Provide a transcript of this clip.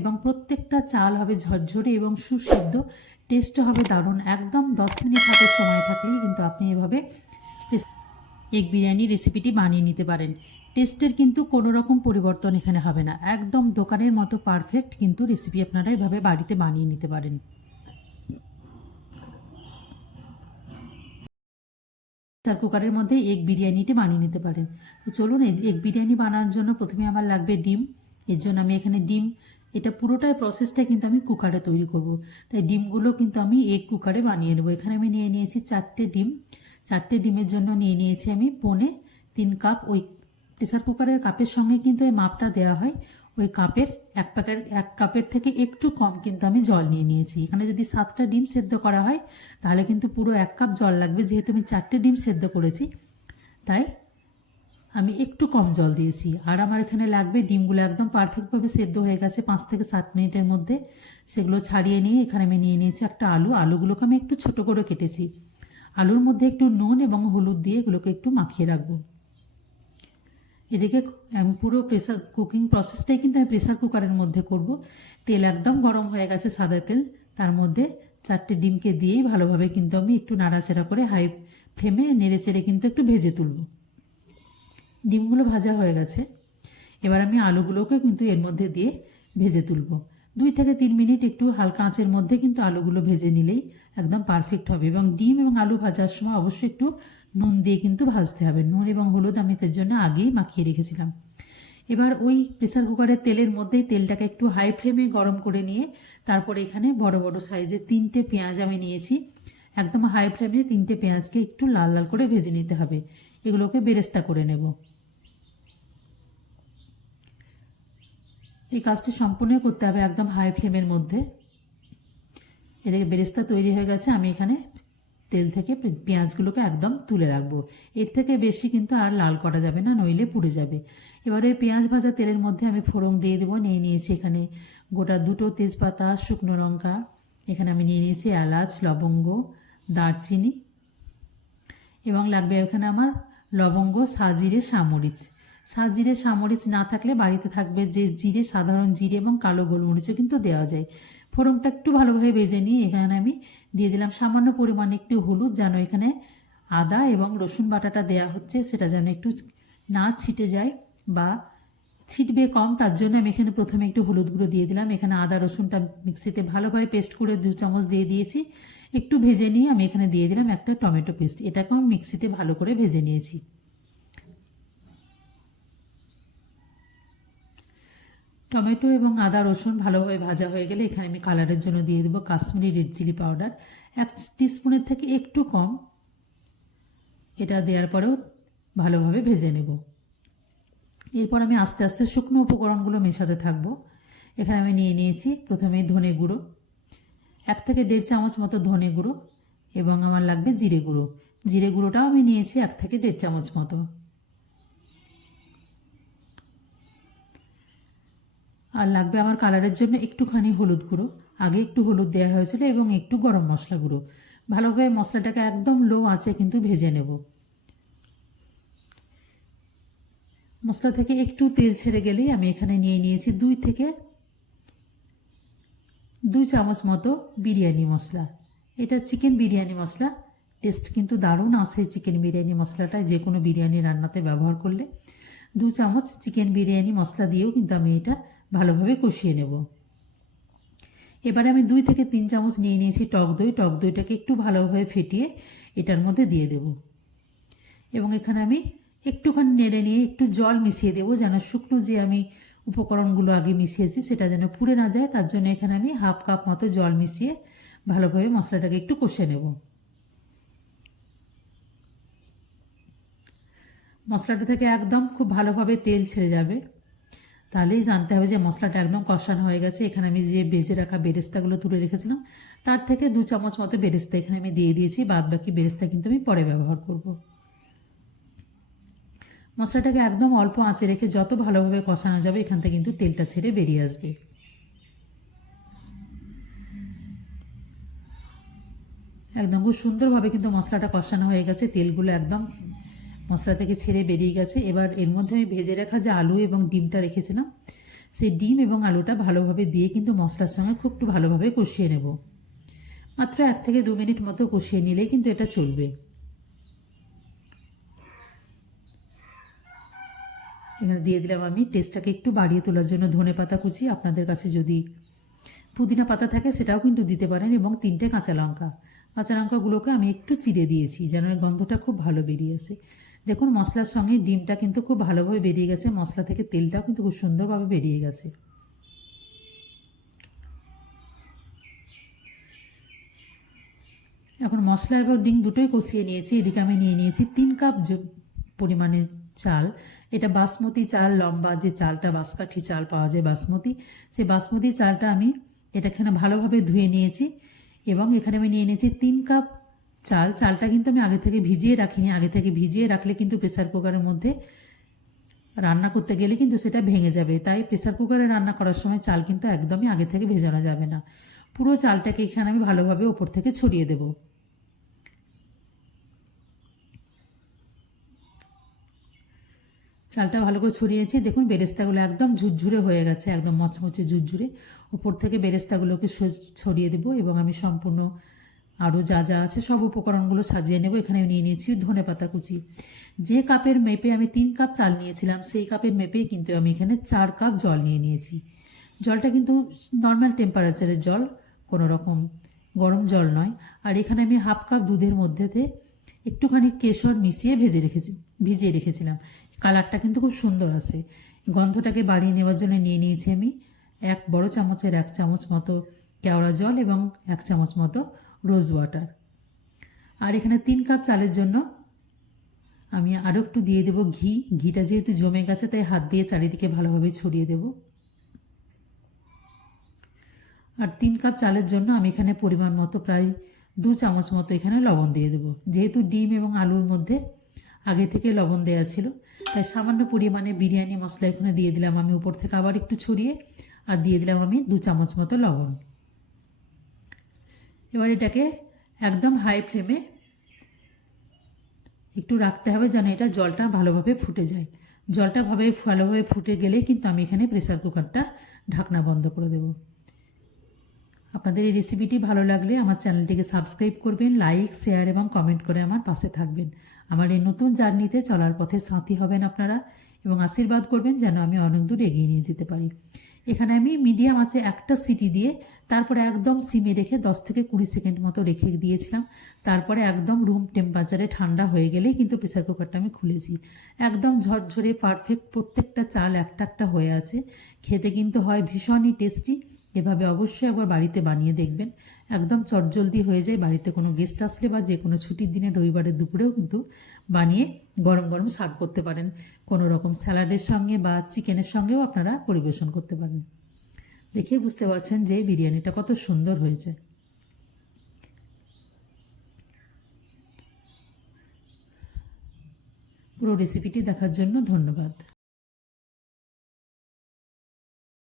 এবং প্রত্যেকটা চাল হবে ঝরঝরে এবং সুসিদ্ধ টেস্ট হবে দারুণ। একদম দশ মিনিট হাতের সময় থাকলেই কিন্তু আপনি এভাবে এগ বিরিয়ানি রেসিপিটি বানিয়ে নিতে পারেন। টেস্টের কিন্তু কোনো রকম পরিবর্তন এখানে হবে না। একদম দোকানের মতো পারফেক্ট কিন্তু রেসিপি আপনারা এভাবে বাড়িতে বানিয়ে নিতে পারেন। প্রেসার কুকারের মধ্যে এগ বিরিয়ানিটি বানিয়ে নিতে পারেন। তো চলুন এগ বিরিয়ানি বানানোর জন্য প্রথমে আমার লাগবে ডিম। এর জন্য আমি এখানে ডিম এটা পুরোটাই প্রসেসটা কিন্তু আমি কুকারে তৈরি করব। তাই ডিমগুলো কিন্তু আমি এগ কুকারে বানিয়ে নেব। এখানে আমি নিয়ে নিয়েছি চারটে ডিম। চারটে ডিমের জন্য নিয়ে নিয়েছি আমি পনে তিন কাপ ওই প্রেসার কুকারের কাপের সঙ্গে কিন্তু এই মাপটা দেওয়া হয়। ওই কাপের এক প্যাকেট এক কাপের থেকে একটু কম কিন্তু আমি জল নিয়ে নিয়েছি। এখানে যদি সাতটা ডিম সেদ্ধ করা হয়, তাহলে কিন্তু পুরো এক কাপ জল লাগবে। যেহেতু আমি চারটে ডিম সেদ্ধ করেছি, তাই আমি একটু কম জল দিয়েছি। আর আমার এখানে লাগবে ডিমগুলো একদম পারফেক্টভাবে সেদ্ধ হয়ে গেছে পাঁচ থেকে সাত মিনিটের মধ্যে। সেগুলো ছাড়িয়ে নিয়ে এখানে আমি নিয়ে নিয়েছি একটা আলু। আলুগুলোকে আমি একটু ছোট করে কেটেছি। আলুর মধ্যে একটু নুন এবং হলুদ দিয়ে এগুলোকে একটু মাখিয়ে রাখব। এদিকে আমি পুরো প্রেসার কুকিং প্রসেসটাই কিন্তু আমি প্রেসার কুকারের মধ্যে করব। তেল একদম গরম হয়ে গেছে সাদা তেল। তার মধ্যে চারটে ডিমকে দিয়েই ভালোভাবে কিন্তু আমি একটু নাড়াচাড়া করে হাই ফ্লেমে নেড়ে চেড়ে কিন্তু একটু ভেজে তুলব। ডিমগুলো ভাজা হয়ে গেছে। এবার আমি আলুগুলোকে কিন্তু এর মধ্যে দিয়ে ভেজে তুলব। দুই থেকে তিন মিনিট একটু হালকা আঁচের মধ্যে কিন্তু আলুগুলো ভেজে নিলেই একদম পারফেক্ট হবে এবং ডিম এবং আলু ভাজার সময় অবশ্যই একটু নুন দিয়ে কিন্তু ভাজতে হবে। নুন এবং হলুদ আমি তার জন্য আগেই মাখিয়ে রেখেছিলাম। এবার ওই প্রেসার কুকারের তেলের মধ্যেই তেলটাকে একটু হাই ফ্লেমে গরম করে নিয়ে তারপর এখানে বড় বড় সাইজের তিনটে পেঁয়াজ আমি নিয়েছি। একদম হাই ফ্লেমে তিনটে পেঁয়াজকে একটু লাল লাল করে ভেজে নিতে হবে। এগুলোকে বেরেস্তা করে নেব। এই কাজটি সম্পূর্ণ করতে হবে একদম হাই ফ্লেমের মধ্যে। এদিকে বেরেস্তা তৈরি হয়ে গেছে, আমি এখানে তেল থেকে পেঁয়াজগুলোকে একদম তুলে রাখব। এর থেকে বেশি কিন্তু আর লাল করা যাবে না, নইলে পুড়ে যাবে। এবারে পেঁয়াজ ভাজা তেলের মধ্যে আমি ফোড়ন দিয়ে দেবো, নিয়ে নিয়েছি এখানে গোটা দুটো তেজপাতা, শুকনো লঙ্কা, এখানে আমি নিয়ে নিয়েছি এলাচ, লবঙ্গ, দারচিনি এবং লাগবে এখানে আমার লবঙ্গ, সাজিরে সামরিচ সাজিরে সামরিচ না থাকলে বাড়িতে থাকবে যে জিরে, সাধারণ জিরে এবং কালো গোলমরিচও কিন্তু দেওয়া যায়। ফোড়নটা একটু ভালোভাবে ভেজে নিয়ে এখানে আমি দিয়ে দিলাম সামান্য পরিমাণে একটু হলুদ, যেন এখানে আদা এবং রসুন বাটাটা দেওয়া হচ্ছে, সেটা যেন একটু না ছিটে যায় বা ছিটবে কম। তার জন্য আমি এখানে প্রথমে একটু হলুদ গুঁড়ো দিয়ে দিলাম। এখানে আদা, রসুনটা মিক্সিতে ভালোভাবে পেস্ট করে দু চামচ দিয়ে দিয়েছি। একটু ভেজে নিয়ে আমি এখানে দিয়ে দিলাম একটা টমেটো পেস্ট। এটাকেও মিক্সিতে ভালো করে ভেজে নিয়েছি। টমেটো এবং আদা, রসুন ভালোভাবে ভাজা হয়ে গেলে এখানে আমি কালারের জন্য দিয়ে দেবো কাশ্মীরি রেড চিলি পাউডার এক টিস্পুনের থেকে একটু কম। এটা দেওয়ার পরেও ভালোভাবে ভেজে নেব। এরপর আমি আস্তে আস্তে শুকনো উপকরণগুলো মেশাতে থাকব। এখানে আমি নিয়ে নিয়েছি প্রথমে ধনে গুঁড়ো, এক থেকে দেড় চামচ মতো ধনে গুঁড়ো এবং আমার লাগবে জিরে গুঁড়ো। জিরে গুঁড়োটাও আমি নিয়েছি এক থেকে দেড় চামচ মতো। আর লাগবে আমার কালারের জন্য একটুখানি হলুদ গুঁড়ো। আগে একটু হলুদ দেওয়া হয়েছিল এবং একটু গরম মশলা গুঁড়ো। ভালোভাবে মশলাটাকে একদম লো আঁচে কিন্তু ভেজে নেব। মশলা থেকে একটু তেল ছেড়ে গেলেই আমি এখানে নিয়ে নিয়েছি দুই থেকে দুই চামচ মতো বিরিয়ানি মশলা। এটা চিকেন বিরিয়ানি মশলা। টেস্ট কিন্তু দারুণ আসে চিকেন বিরিয়ানি মশলাটা যে কোনো বিরিয়ানি রান্নাতে ব্যবহার করলে। দু চামচ চিকেন বিরিয়ানি মশলা দিয়েও কিন্তু আমি এটা ভালোভাবে কষিয়ে নেব। এবারে আমি দুই থেকে তিন চামচ নিয়ে নিয়েছি টক দই। টক দইটাকে একটু ভালোভাবে ফেটিয়ে এটার মধ্যে দিয়ে দেব। এবং এখানে আমি একটুখানি নেড়ে নিয়ে একটু জল মিশিয়ে দেবো যেন শুকনো যে আমি উপকরণগুলো আগে মিশিয়েছি সেটা যেন পুড়ে না যায়। তার জন্য এখানে আমি হাফ কাপ মতো জল মিশিয়ে ভালোভাবে মশলাটাকে একটু কষে নেব। মশলাটা থেকে একদম খুব ভালোভাবে তেল ছেড়ে যাবে। তাহলেই জানতে হবে যে মশলাটা একদম কষানো হয়ে গেছে। এখানে আমি যে বেজে রাখা বেরেস্তাগুলো তুলে রেখেছিলাম, তার থেকে দু চামচ মতো বেরেস্তা এখানে আমি দিয়ে দিয়েছি। বাদ বাকি বেরেস্তা কিন্তু আমি পরে ব্যবহার করব। মশলাটাকে একদম অল্প আঁচে রেখে যত ভালোভাবে কষানো যাবে, এখান থেকে কিন্তু তেলটা ছেড়ে বেরিয়ে আসবে। একদম খুব সুন্দরভাবে কিন্তু মশলাটা কষানো হয়ে গেছে। তেলগুলো একদম মশলা থেকে ছেড়ে বেরিয়ে গেছে। এবার এর মধ্যে আমি ভেজে রাখা যে আলু এবং ডিমটা রেখেছিলাম, সেই ডিম এবং আলুটা ভালোভাবে দিয়ে কিন্তু মশলার সঙ্গে খুব একটু ভালোভাবে কষিয়ে নেব। মাত্র এক থেকে দু মিনিট মতো কষিয়ে নিলেই কিন্তু এটা চলবে। এখানে দিয়ে দিলাম আমি টেস্টটাকে একটু বাড়িয়ে তোলার জন্য ধনে পাতা কুচি। আপনাদের কাছে যদি পুদিনা পাতা থাকে সেটাও কিন্তু দিতে পারেন এবং তিনটে কাঁচা লঙ্কা। কাঁচা লঙ্কাগুলোকে আমি একটু চিড়ে দিয়েছি যেন গন্ধটা খুব ভালো বেরিয়ে আসে। দেখুন, মশলার সঙ্গে ডিমটা কিন্তু খুব ভালোভাবে বেরিয়ে গেছে। মশলা থেকে তেলটাও কিন্তু খুব সুন্দরভাবে বেরিয়ে গেছে। এখন মশলা এবং ডিম দুটোই কষিয়ে নিয়েছি। এদিকে আমি নিয়ে নিয়েছি তিন কাপ জ- পরিমাণে চাল। এটা বাসমতি চাল, লম্বা যে চালটা, বাঁশকাঠি চাল পাওয়া যায় বাসমতি। সেই বাসমতি চালটা আমি এটা এখানে ভালোভাবে ধুয়ে নিয়েছি এবং এখানে আমি নিয়ে নিয়েছি তিন কাপ চাল, চালটা কিন্তু আমি আগে থেকে ভিজিয়ে রাখিনি। আগে থেকে ভিজিয়ে রাখলে কিন্তু প্রেসার কুকারের মধ্যে রান্না করতে গেলে কিন্তু সেটা ভেঙে যাবে। তাই প্রেসার কুকারে রান্না করার সময় চাল কিন্তু একদমই আগে থেকে ভেজানো যাবে না। পুরো চালটাকে এখানে আমি ভালোভাবে ওপর থেকে ছড়িয়ে দেবো। চালটা ভালো করে ছড়িয়েছি। দেখুন, বেরেস্তাগুলো একদম ঝুরঝুরে হয়ে গেছে, একদম মচমচে ঝুরঝুরে। ওপর থেকে বেরেস্তাগুলোকে ছড়িয়ে দেবো এবং আমি সম্পূর্ণ আরও যা যা আছে সব উপকরণগুলো সাজিয়ে নেব এখানে নিয়ে নিয়েছি ধনে পাতা কুচি। যে কাপের মেপে আমি তিন কাপ চাল নিয়েছিলাম, সেই কাপের মেপেই কিন্তু আমি এখানে চার কাপ জল নিয়ে নিয়েছি। জলটা কিন্তু নর্মাল টেম্পারেচারের জল, কোনো রকম গরম জল নয়। আর এখানে আমি হাফ কাপ দুধের মধ্যেতে একটুখানি কেশর মিশিয়ে ভেজে রেখেছি ভিজিয়ে রেখেছিলাম। কালারটা কিন্তু খুব সুন্দর আসে গন্ধটাকে বাড়িয়ে নেওয়ার জন্য নিয়ে নিয়েছি আমি এক বড় চামচের এক চামচ মতো কেওড়া জল এবং এক চামচ মতো রোজ ওয়াটার। আর এখানে তিন কাপ চালের জন্য আমি আরও একটু দিয়ে দেবো ঘি। ঘিটা যেহেতু জমে গেছে, তাই হাত দিয়ে চারিদিকে ভালোভাবে ছড়িয়ে দেবো। আর তিন কাপ চালের জন্য আমি এখানে পরিমাণ মতো প্রায় দু চামচ মতো এখানে লবণ দিয়ে দেবো। যেহেতু ডিম এবং আলুর মধ্যে আগে থেকে লবণ দেওয়া ছিল, তাই সামান্য পরিমাণে বিরিয়ানি মশলা এখানে দিয়ে দিলাম আমি উপর থেকে। আবার একটু ছড়িয়ে আর দিয়ে দিলাম আমি দু চামচ মতো লবণ। এবার এটাকে একদম হাই ফ্লেমে একটু রাখতে হবে যেন এটা জলটা ভালোভাবে ফুটে যায়। জলটা ভাবে ভালোভাবে ফুটে গেলে কিন্তু আমি এখানে প্রেসার কুকারটা ঢাকনা বন্ধ করে দেবো। আপনাদের এই রেসিপিটি ভালো লাগলে আমার চ্যানেলটিকে সাবস্ক্রাইব করবেন লাইক শেয়ার এবং কমেন্ট করে আমার পাশে থাকবেন। আমার এই নতুন জার্নিতে চলার পথে সাথী হবেন আপনারা। এবং আশীর্বাদ করবেন যেন আমি অনেক দূর এগিয়ে নিয়ে যেতে পারি। এখানে আমি মিডিয়াম আছে একটা সিটি দিয়ে তারপরে একদম সিমে রেখে দশ থেকে কুড়ি সেকেন্ড মতো রেখে দিয়েছিলাম। তারপরে একদম রুম টেম্পারেচারে ঠান্ডা হয়ে গেলেই কিন্তু প্রেসার কুকারটা আমি খুলেছি। একদম ঝরঝরে পারফেক্ট প্রত্যেকটা চাল একটা একটা হয়ে আছে। খেতে কিন্তু হয় ভীষণই টেস্টি। এভাবে অবশ্যই একবার বাড়িতে বানিয়ে দেখবেন। একদম চটজলদি হয়ে যায়, বাড়িতে কোনো গেস্ট আসলে বা যে কোনো ছুটির দিনে রবিবারের দুপুরেও কিন্তু বানিয়ে গরম গরম সার্ভ করতে পারেন। কোনো রকম স্যালাডের সঙ্গে বা চিকেনের সঙ্গেও আপনারা পরিবেশন করতে পারেন। দেখে বুঝতে পারছেন যে বিরিয়ানিটা কত সুন্দর হয়েছে। পুরো রেসিপিটি দেখার জন্য ধন্যবাদ।